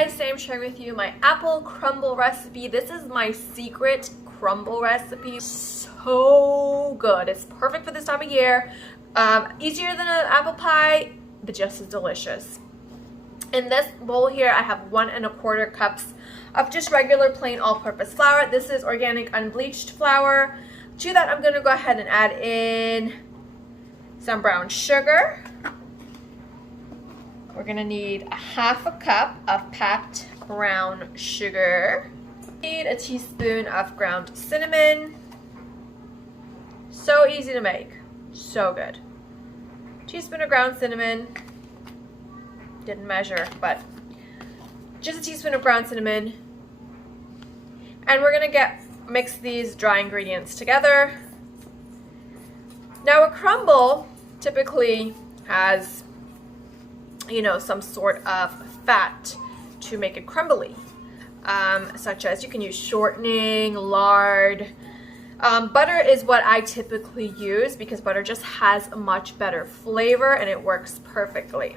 guys, today I'm sharing with you my apple crumble recipe. This is my secret crumble recipe. So good. It's perfect for this time of year. Easier than an apple pie, but just as delicious. In this bowl here, I have 1 1/4 cups of just regular plain all-purpose flour. This is organic unbleached flour. To that, I'm going to go ahead and add in some brown sugar. We're gonna need 1/2 cup of packed brown sugar. Need a teaspoon of ground cinnamon. So easy to make, so good. Teaspoon of ground cinnamon. Didn't measure, but just a teaspoon of ground cinnamon. And we're gonna mix these dry ingredients together. Now a crumble typically has, you know, some sort of fat to make it crumbly, such as you can use shortening, lard. Butter is what I typically use because butter just has a much better flavor and it works perfectly.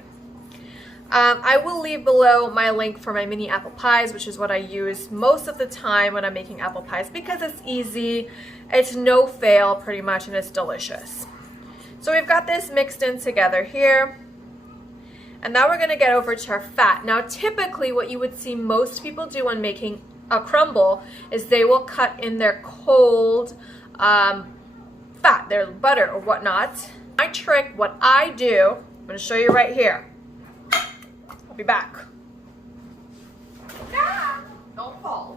I will leave below my link for my mini apple pies, which is what I use most of the time when I'm making apple pies because it's easy, it's no fail pretty much, and it's delicious. So we've got this mixed in together here. And now we're gonna get over to our fat. Now typically what you would see most people do when making a crumble is they will cut in their cold fat, their butter or whatnot. My trick, what I do, I'm gonna show you right here. I'll be back. Ah, don't fall.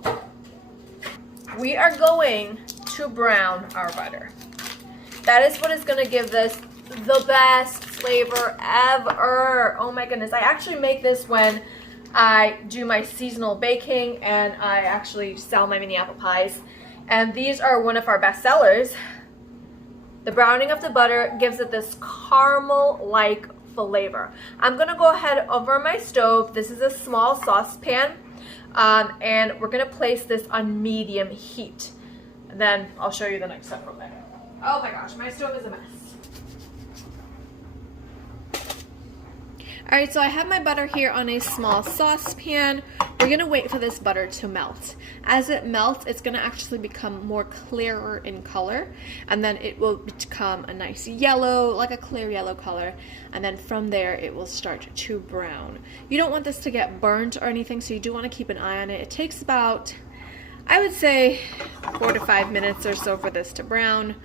We are going to brown our butter. That is what is gonna give this the best flavor ever. Oh my goodness, I actually make this when I do my seasonal baking and I actually sell my mini apple pies, and these are one of our best sellers. The browning of the butter gives it this caramel-like flavor. I'm gonna go ahead over my stove. This is a small saucepan, and we're gonna place this on medium heat, and then I'll show you the next step from there. Oh my gosh, my stove is a mess. Alright, so I have my butter here on a small saucepan. We're going to wait for this butter to melt. As it melts, it's going to actually become more clearer in color, and then it will become a nice yellow, like a clear yellow color, and then from there it will start to brown. You don't want this to get burnt or anything, so you do want to keep an eye on it. It takes about, I would say, 4 to 5 minutes or so for this to brown.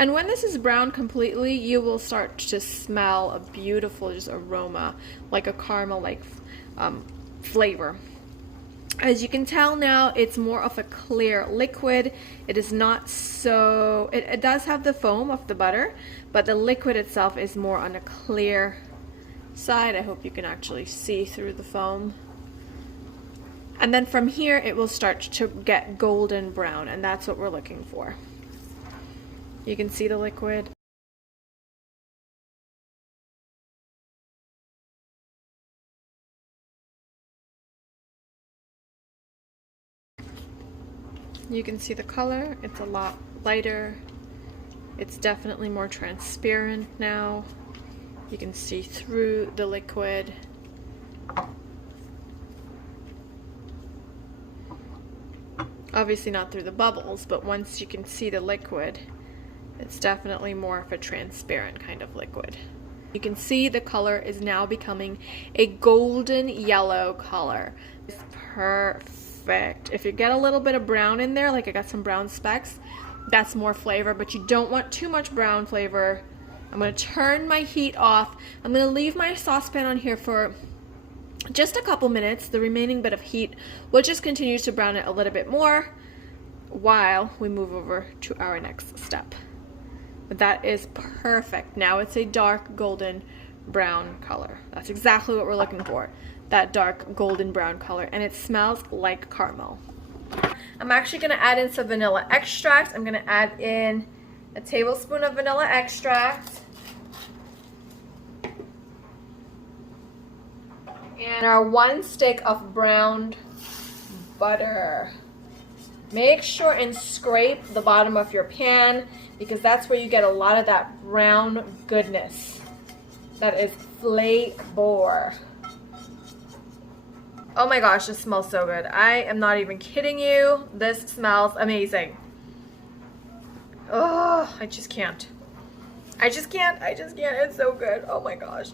And when this is browned completely, you will start to smell a beautiful just aroma, like a caramel-like flavor. As you can tell now, it's more of a clear liquid. It is not so, it does have the foam of the butter, but the liquid itself is more on a clear side. I hope you can actually see through the foam. And then from here, it will start to get golden brown, and that's what we're looking for. You can see the liquid. You can see the color. It's a lot lighter. It's definitely more transparent now. You can see through the liquid. Obviously not through the bubbles, but once you can see the liquid, it's definitely more of a transparent kind of liquid. You can see the color is now becoming a golden yellow color. It's perfect. If you get a little bit of brown in there, like I got some brown specks, that's more flavor, but you don't want too much brown flavor. I'm going to turn my heat off. I'm going to leave my saucepan on here for just a couple minutes. The remaining bit of heat will just continue to brown it a little bit more while we move over to our next step. But that is perfect. Now it's a dark golden brown color. That's exactly what we're looking for. That dark golden brown color. And it smells like caramel. I'm actually going to add in some vanilla extract. I'm going to add in a tablespoon of vanilla extract. And our 1 stick of browned butter. Make sure and scrape the bottom of your pan because that's where you get a lot of that brown goodness. That is flavor. Oh my gosh, this smells so good. I am not even kidding you. This smells amazing. Oh, I just can't. I just can't. It's so good. Oh my gosh.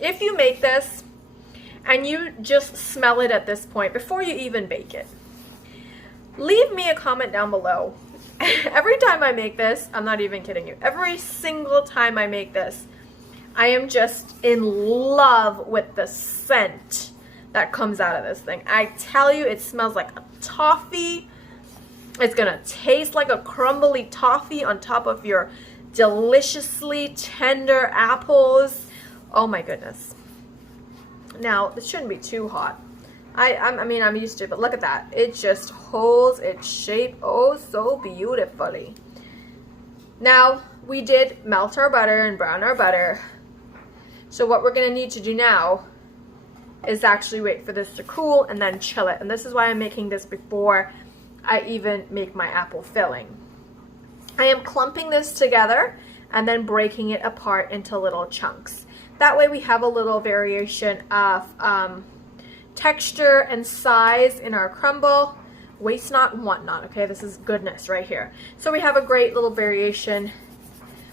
If you make this and you just smell it at this point before you even bake it, leave me a comment down below. Every time I make this, I'm not even kidding you, every single time I make this, I am just in love with the scent that comes out of this thing. I tell you, it smells like a toffee. It's gonna taste like a crumbly toffee on top of your deliciously tender apples. Oh my goodness. Now, this shouldn't be too hot. I mean, I'm used to it, but look at that. It just holds its shape oh so beautifully. Now, we did melt our butter and brown our butter. So what we're gonna need to do now is actually wait for this to cool and then chill it. And this is why I'm making this before I even make my apple filling. I am clumping this together and then breaking it apart into little chunks. That way we have a little variation of texture and size in our crumble. Waste not, want not, okay? This is goodness right here. So we have a great little variation.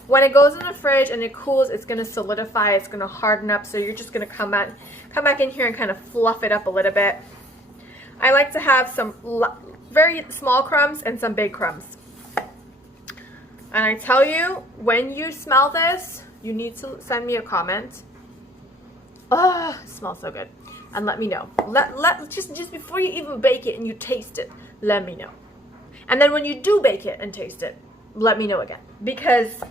When it goes in the fridge and it cools, it's gonna solidify, it's gonna harden up, so you're just gonna come back in here and kind of fluff it up a little bit. I like to have some very small crumbs and some big crumbs. And I tell you, when you smell this, you need to send me a comment. Oh, it smells so good. And let me know. Just before you even bake it and you taste it, let me know. And then when you do bake it and taste it, let me know again. Because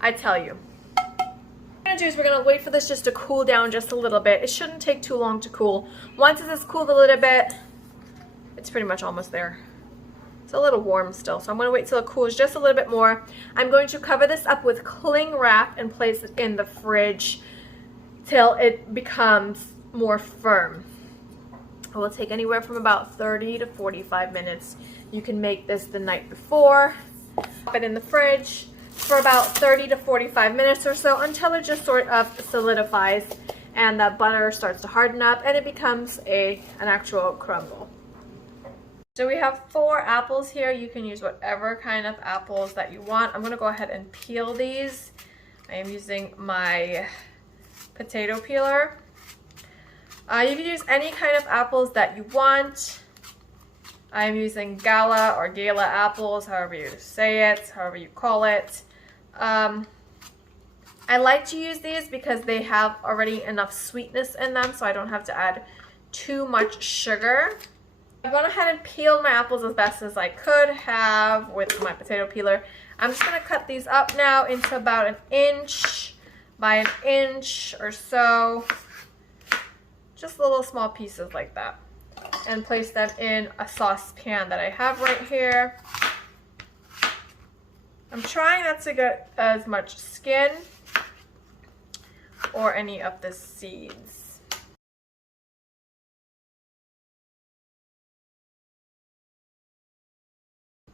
I tell you, what we're gonna do is we're gonna wait for this just to cool down just a little bit. It shouldn't take too long to cool. Once it has cooled a little bit, it's pretty much almost there. It's a little warm still, so I'm going to wait till it cools just a little bit more. I'm going to cover this up with cling wrap and place it in the fridge till it becomes more firm. It will take anywhere from about 30 to 45 minutes. You can make this the night before, pop it in the fridge for about 30 to 45 minutes or so until it just sort of solidifies and the butter starts to harden up and it becomes an actual crumble. So we have 4 apples here. You can use whatever kind of apples that you want. I'm gonna go ahead and peel these. I am using my potato peeler. You can use any kind of apples that you want. I'm using gala or gala apples, however you say it, however you call it. I like to use these because they have already enough sweetness in them, so I don't have to add too much sugar. I've gone ahead and peeled my apples as best as I could have with my potato peeler. I'm just going to cut these up now into about 1 inch by 1 inch or so. Just little small pieces like that. And place them in a saucepan that I have right here. I'm trying not to get as much skin or any of the seeds.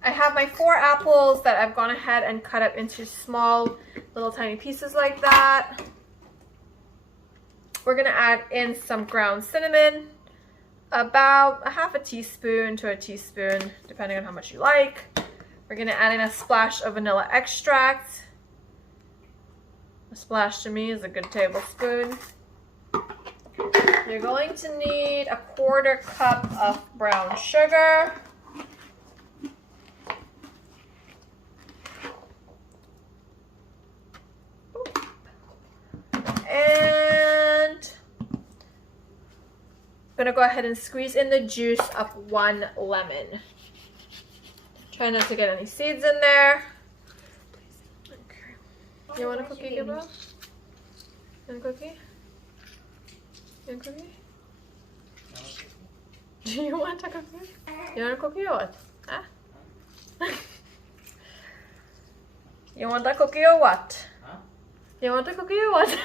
I have my 4 apples that I've gone ahead and cut up into small little tiny pieces like that. We're going to add in some ground cinnamon, about 1/2 teaspoon to 1 teaspoon, depending on how much you like. We're going to add in a splash of vanilla extract. A splash to me is a good tablespoon. You're going to need 1/4 cup of brown sugar. And I'm going to go ahead and squeeze in the juice of 1 lemon. Try not to get any seeds in there. Okay. You want a cookie, Gabriel? You want a cookie? You want a cookie? Do you want a cookie? You want a cookie or what? Huh? You want a cookie or what? You want a cookie or what?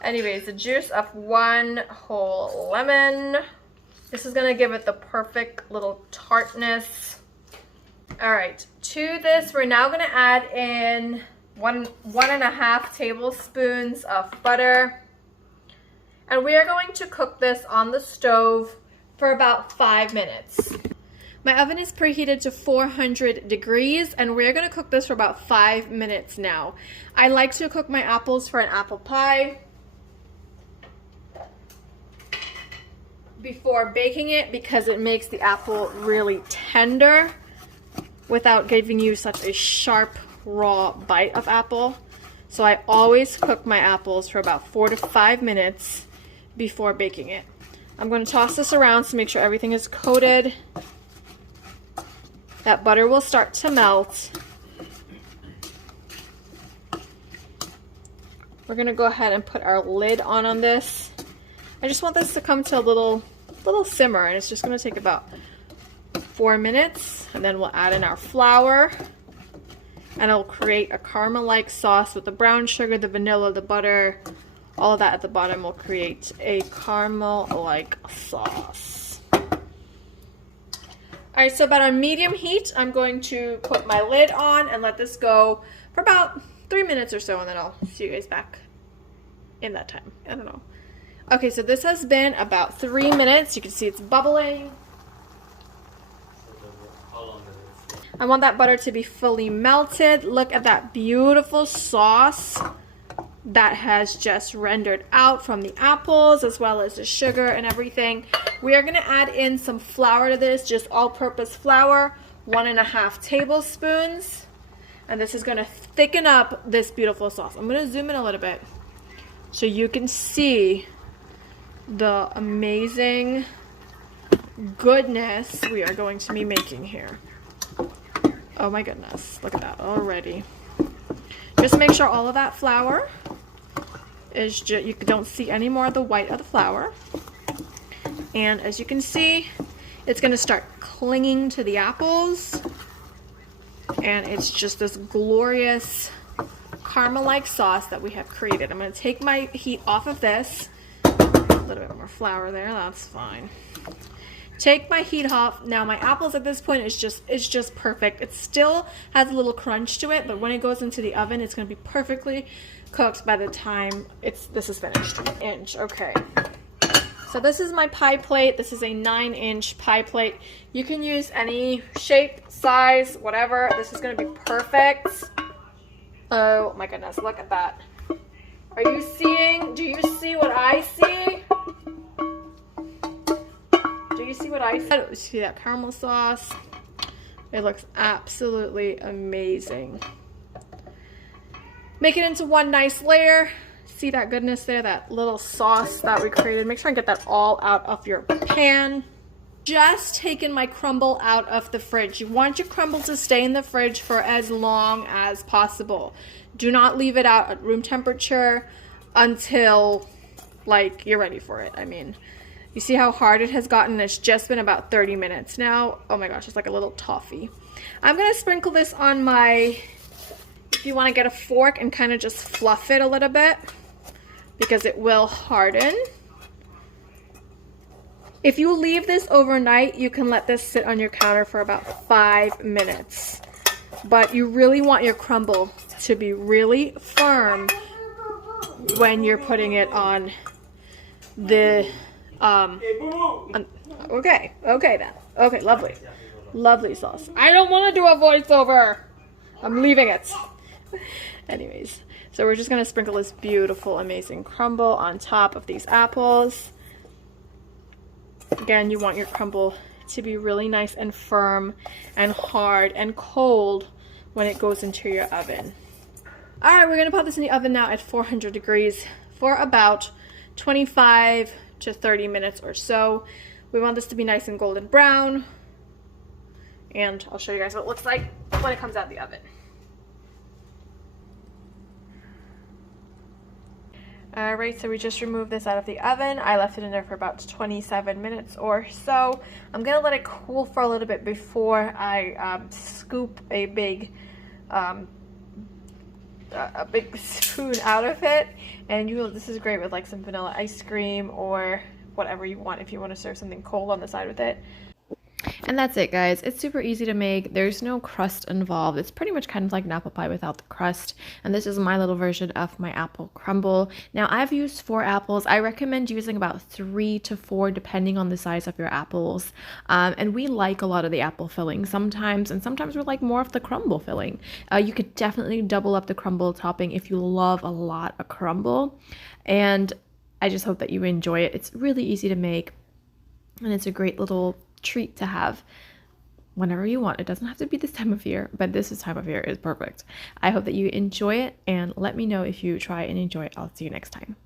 Anyways, the juice of 1 whole lemon. This is gonna give it the perfect little tartness. All right, to this, we're now gonna add in one and a half tablespoons of butter. And we are going to cook this on the stove for about 5 minutes. My oven is preheated to 400 degrees and we're gonna cook this for about 5 minutes now. I like to cook my apples for an apple pie before baking it because it makes the apple really tender without giving you such a sharp, raw bite of apple. So I always cook my apples for about 4 to 5 minutes before baking it. I'm going to toss this around to make sure everything is coated. That butter will start to melt. We're going to go ahead and put our lid on this. I just want this to come to a little simmer, and it's just going to take about 4 minutes, and then we'll add in our flour, and it'll create a caramel-like sauce with the brown sugar, the vanilla, the butter, all of that at the bottom will create a caramel-like sauce. Alright, so about on medium heat, I'm going to put my lid on and let this go for about 3 minutes or so, and then I'll see you guys back in that time. I don't know. Okay, so this has been about 3 minutes. You can see it's bubbling. I want that butter to be fully melted. Look at that beautiful sauce that has just rendered out from the apples as well as the sugar and everything. We are going to add in some flour to this, just all-purpose flour, 1.5 tablespoons. And this is going to thicken up this beautiful sauce. I'm going to zoom in a little bit so you can see the amazing goodness we are going to be making here. Oh my goodness, look at that already. Just make sure all of that flour is just, you don't see any more of the white of the flour. And as you can see, it's going to start clinging to the apples. And it's just this glorious caramel-like sauce that we have created. I'm going to take my heat off of this. A little bit more flour there, that's fine. Take my heat off. Now my apples at this point is just perfect. It still has a little crunch to it, but when it goes into the oven, it's going to be perfectly cooked by the time this is finished. Okay. So this is my pie plate. This is a 9-inch pie plate. You can use any shape, size, whatever. This is going to be perfect. Oh my goodness, look at that. Are you seeing? Do you see what I see? Do you see what I said? See that caramel sauce? It looks absolutely amazing. Make it into one nice layer. See that goodness there? That little sauce that we created. Make sure I get that all out of your pan. Just taken my crumble out of the fridge. You want your crumble to stay in the fridge for as long as possible. Do not leave it out at room temperature until like you're ready for it. I mean, you see how hard it has gotten? It's just been about 30 minutes now. Oh my gosh, it's like a little toffee. I'm going to sprinkle this on my, if you want to get a fork and kind of just fluff it a little bit because it will harden. If you leave this overnight, you can let this sit on your counter for about 5 minutes. But you really want your crumble to be really firm when you're putting it on the okay then. Okay, lovely sauce. I don't want to do a voiceover. I'm leaving it. Anyways, so we're just gonna sprinkle this beautiful, amazing crumble on top of these apples. Again, you want your crumble to be really nice and firm and hard and cold when it goes into your oven. All right, we're gonna put this in the oven now at 400 degrees for about 25 to 30 minutes or so. We want this to be nice and golden brown, and I'll show you guys what it looks like when it comes out of the oven. Alright, so we just removed this out of the oven. I left it in there for about 27 minutes or so. I'm gonna let it cool for a little bit before I scoop a big spoon out of it. And this is great with like some vanilla ice cream or whatever you want if you want to serve something cold on the side with it. And that's it, guys. It's super easy to make. There's no crust involved. It's pretty much kind of like an apple pie without the crust. And this is my little version of my apple crumble. Now, I've used 4 apples. I recommend using about 3 to 4 depending on the size of your apples. And we like a lot of the apple filling sometimes, and sometimes we like more of the crumble filling. You could definitely double up the crumble topping if you love a lot of crumble. And I just hope that you enjoy it. It's really easy to make, and it's a great little treat to have whenever you want. It doesn't have to be this time of year, but this time of year is perfect. I hope that you enjoy it, and let me know if you try and enjoy it. I'll see you next time.